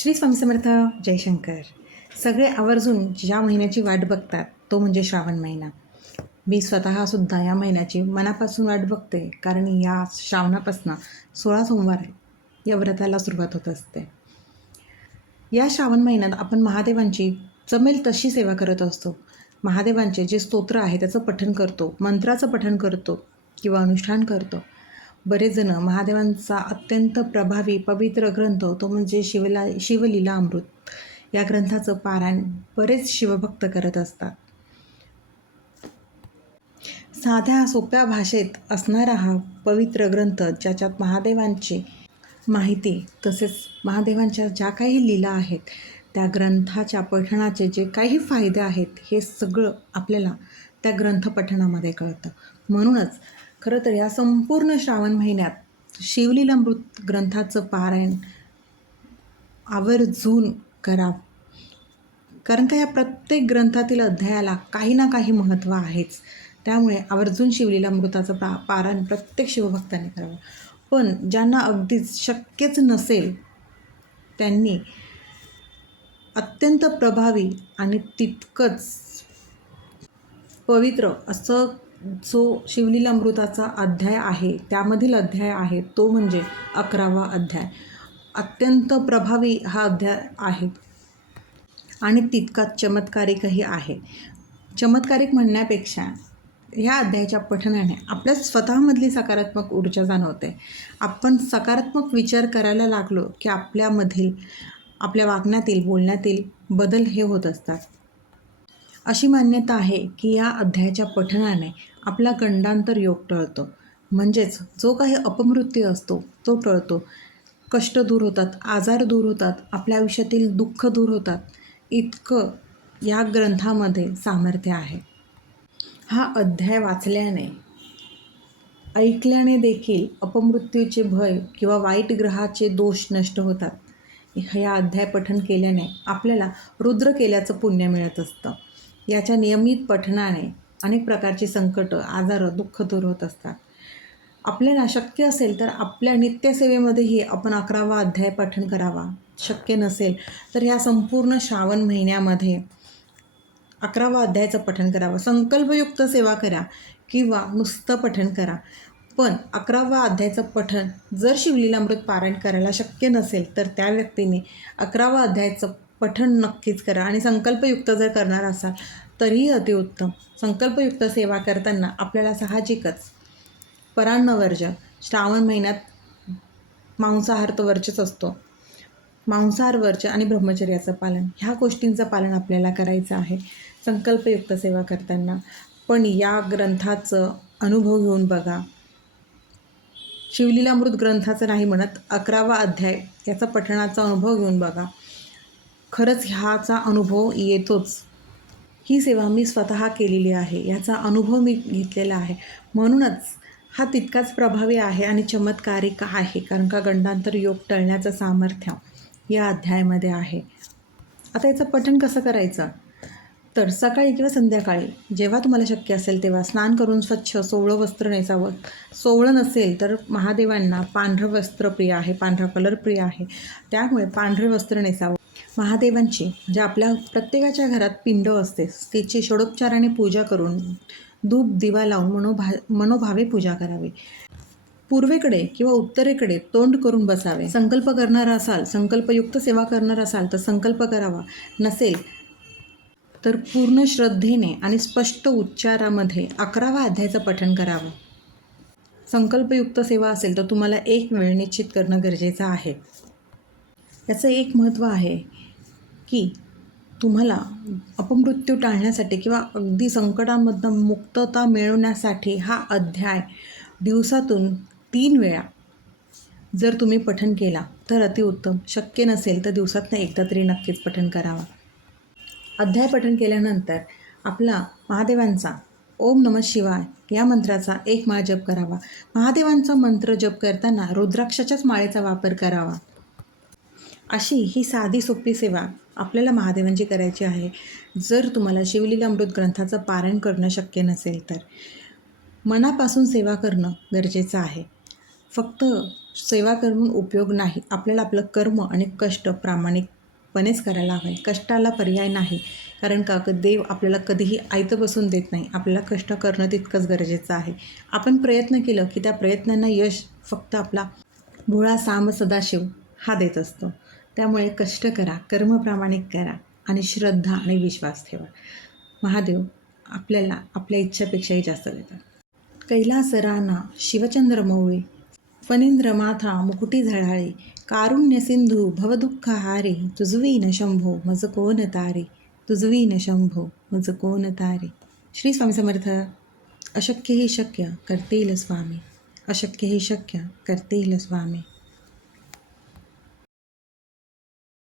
श्री स्वामी समर्थ. जयशंकर. सगळे आवर्जून ज्या महिन्याची वाट बघतात तो म्हणजे श्रावण महिना. मी स्वतःसुद्धा या महिन्याची मनापासून वाट बघते, कारण या श्रावणापासून 16 सोमवार या व्रताला सुरुवात होत असते. या श्रावण महिन्यात आपण महादेवांची जमेल तशी सेवा करत असतो. महादेवांचे जे स्तोत्र आहे त्याचं पठण करतो, मंत्राचं पठण करतो किंवा अनुष्ठान करतो. बरेच जण महादेवांचा अत्यंत प्रभावी पवित्र ग्रंथ तो म्हणजे शिवलीला अमृत या ग्रंथाचं पारायण बरेच शिवभक्त करत असतात. साध्या सोप्या भाषेत असणारा हा पवित्र ग्रंथ, ज्याच्यात महादेवांची माहिती तसेच महादेवांच्या ज्या काही लीला आहेत त्या ग्रंथाच्या पठणाचे जे काही फायदे आहेत हे सगळं आपल्याला त्या ग्रंथ पठणामध्ये कळतं. म्हणूनच खरं तर या संपूर्ण श्रावण महिन्यात शिवलीलामृत ग्रंथाचं पारायण आवर्जून करावं, कारण का या प्रत्येक ग्रंथातील अध्यायाला काही ना काही महत्त्व आहेच. त्यामुळे आवर्जून शिवलीलामृताचं पारायण प्रत्येक शिवभक्ताने करावं. पण ज्यांना अगदीच शक्यच नसेल त्यांनी अत्यंत प्रभावी आणि तितकंच पवित्र असं जो शिवलीलामृताचा अध्याय आहे त्यामधील अध्याय आहे तो म्हणजे 11वा अध्याय. अत्यंत प्रभावी हा अध्याय आहे आणि तितकाच चमत्कारिकही आहे. चमत्कारिक म्हणण्यापेक्षा ह्या अध्यायाच्या पठणाने आपल्या स्वतःमधली सकारात्मक ऊर्जा जाणवते. आपण सकारात्मक विचार करायला लागलो की आपल्यामधील आपल्या वागण्यातील बोलण्यातील बदल हे होत असतात. अशी मान्यता आहे की या अध्यायाच्या पठणाने आपला गंडांतर योग टळतो, म्हणजेच जो काही अपमृत्यू असतो तो टळतो, कष्ट दूर होतात, आजार दूर होतात, आपल्या आयुष्यातील दुःख दूर होतात. इतकं या ग्रंथामध्ये सामर्थ्य आहे. हा अध्याय वाचल्याने ऐकल्याने देखील अपमृत्यूचे भय किंवा वाईट ग्रहाचे दोष नष्ट होतात. या अध्याय पठण केल्याने आपल्याला रुद्र केल्याचं पुण्य मिळत असतं. याच्या नियमित पठणाने अनेक प्रकारची संकट, आजार, दुःख दूर होत असतात. आपल्याला शक्य असेल तर आपल्या नित्यसेवेमध्येही आपण 11वा अध्याय पठण करावा. शक्य नसेल तर ह्या संपूर्ण श्रावण महिन्यामध्ये 11वा अध्यायाचं पठण करावं. संकल्पयुक्त सेवा करा किंवा नुसतं पठण करा, पण 11वा अध्यायाचं पठण जर शिवलीलामृत पारायण करायला शक्य नसेल तर त्या व्यक्तीने 11वा अध्यायाचं पठण नक्कीच करा. आणि संकल्पयुक्त जर करणार असाल तरीही अतिउत्तम. संकल्पयुक्त सेवा करताना आपल्याला साहजिकच परान्नवर्ज, श्रावण महिन्यात मांसाहार तर वर्जच असतो, मांसाहार वर्ज आणि ब्रह्मचर्याचं पालन ह्या गोष्टींचं पालन आपल्याला करायचं आहे संकल्पयुक्त सेवा करताना. पण या ग्रंथाचं अनुभव घेऊन बघा. शिवलीलामृत ग्रंथाचं नाही म्हणत, 11वा अध्याय याचा पठणाचा अनुभव घेऊन बघा. खरंच ह्याचा अनुभव येतोच. ही सेवा मी स्वतः केलेली आहे, याचा अनुभव मी घेतलेला आहे. म्हणूनच हा तितकाच प्रभावी आहे आणि चमत्कारिक आहे, कारण का गंडांतर योग टळण्याचं सामर्थ्य या अध्यायामध्ये आहे. आता याचं पठण कसं करायचं तर सकाळी किंवा संध्याकाळी जेव्हा तुम्हाला शक्य असेल तेव्हा स्नान करून स्वच्छ सोवळं वस्त्र नेसावं. सोवळं नसेल तर महादेवांना पांढरं वस्त्र प्रिय आहे, पांढरा कलर प्रिय आहे, त्यामुळे पांढरे वस्त्र नेसावं. महादेवांची म्हणजे आपल्या प्रत्येकाच्या घरात पिंड असते, तिची षोडोपचाराने पूजा करून धूप दिवा लावून मनोभावे पूजा करावी. पूर्वेकडे किंवा उत्तरेकडे तोंड करून बसावे. संकल्प करणार असाल, संकल्पयुक्त सेवा करणार असाल तर संकल्प करावा. नसेल तर पूर्ण श्रद्धेने आणि स्पष्ट उच्चारामध्ये 11वा अध्यायाचं पठण करावं. संकल्पयुक्त सेवा असेल तर तुम्हाला एक वेळ निश्चित करणं गरजेचं आहे. याचं एक महत्त्व आहे की तुम्हाला अपमृत्यू टाळण्यासाठी किंवा अगदी संकटांमधून मुक्तता मिळवण्यासाठी हा अध्याय दिवसातून 3 वेळा जर तुम्ही पठण केला तर अतिउत्तम. शक्य नसेल तर दिवसातून एकदा तरी नक्कीच पठण करावा. अध्याय पठण केल्यानंतर आपला महादेवांचा ओम नमः शिवाय या मंत्राचा 1 माळ जप करावा. महादेवांचा मंत्र जप करताना रुद्राक्षाच्याच माळेचा वापर करावा. अशी ही साधी सोपी सेवा आपल्याला महादेवांची करायची आहे. जर तुम्हाला शिवलीलामृत ग्रंथाचं पारायण करणं शक्य नसेल तर मनापासून सेवा करणं गरजेचं आहे. फक्त सेवा करून उपयोग नाही. आपल्याला आपलं कर्म आणि कष्ट प्रामाणिकपणेच करायला हवं आहे. कष्टाला पर्याय नाही. कारण का देव आपल्याला कधीही आयतं बसून देत नाही. आपल्याला कष्ट करणं तितकंच गरजेचं आहे. आपण प्रयत्न केलं की त्या प्रयत्नांना यश फक्त आपला भोळा सांब सदाशिव हा देत असतो. त्यामुळे कष्ट करा, कर्म प्रामाणिक करा आणि श्रद्धा आणि विश्वास ठेवा. महादेव आपल्याला आपल्या इच्छापेक्षाही जास्त देतात. कैलास राना शिवचंद्र मौळी फणींद्र माथा मुकुटी झळाळे कारुण्य सिंधू भवदुःख हारे तुझवीन शंभो मज कोण तारे तुझवीन शंभो मज कोण तारे. श्री स्वामी समर्थ. अशक्य ही शक्य करतील स्वामी, अशक्य ही शक्य करतील स्वामी.